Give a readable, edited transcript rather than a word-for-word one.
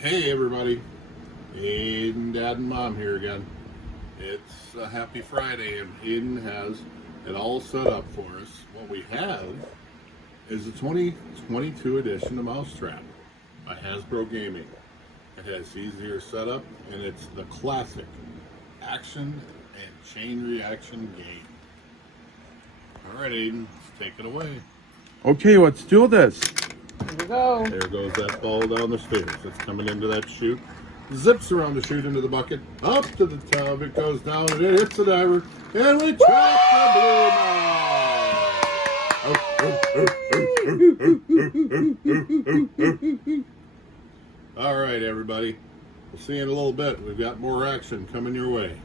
Hey everybody, Aiden, Dad, and Mom here again. It's a happy Friday, and Aiden has it all set up for us. What we have is the 2022 edition of Mousetrap by Hasbro Gaming. It has easier setup, and it's the classic action and chain reaction game. All right, Aiden, let's take it away. Okay, let's do this. Here we go. There goes that ball down the stairs. It's coming into that chute. Zips around the chute into the bucket. Up to the tub. It goes down and it hits the diver. And we trap the blue mouse. All right, everybody. We'll see you in a little bit. We've got more action coming your way.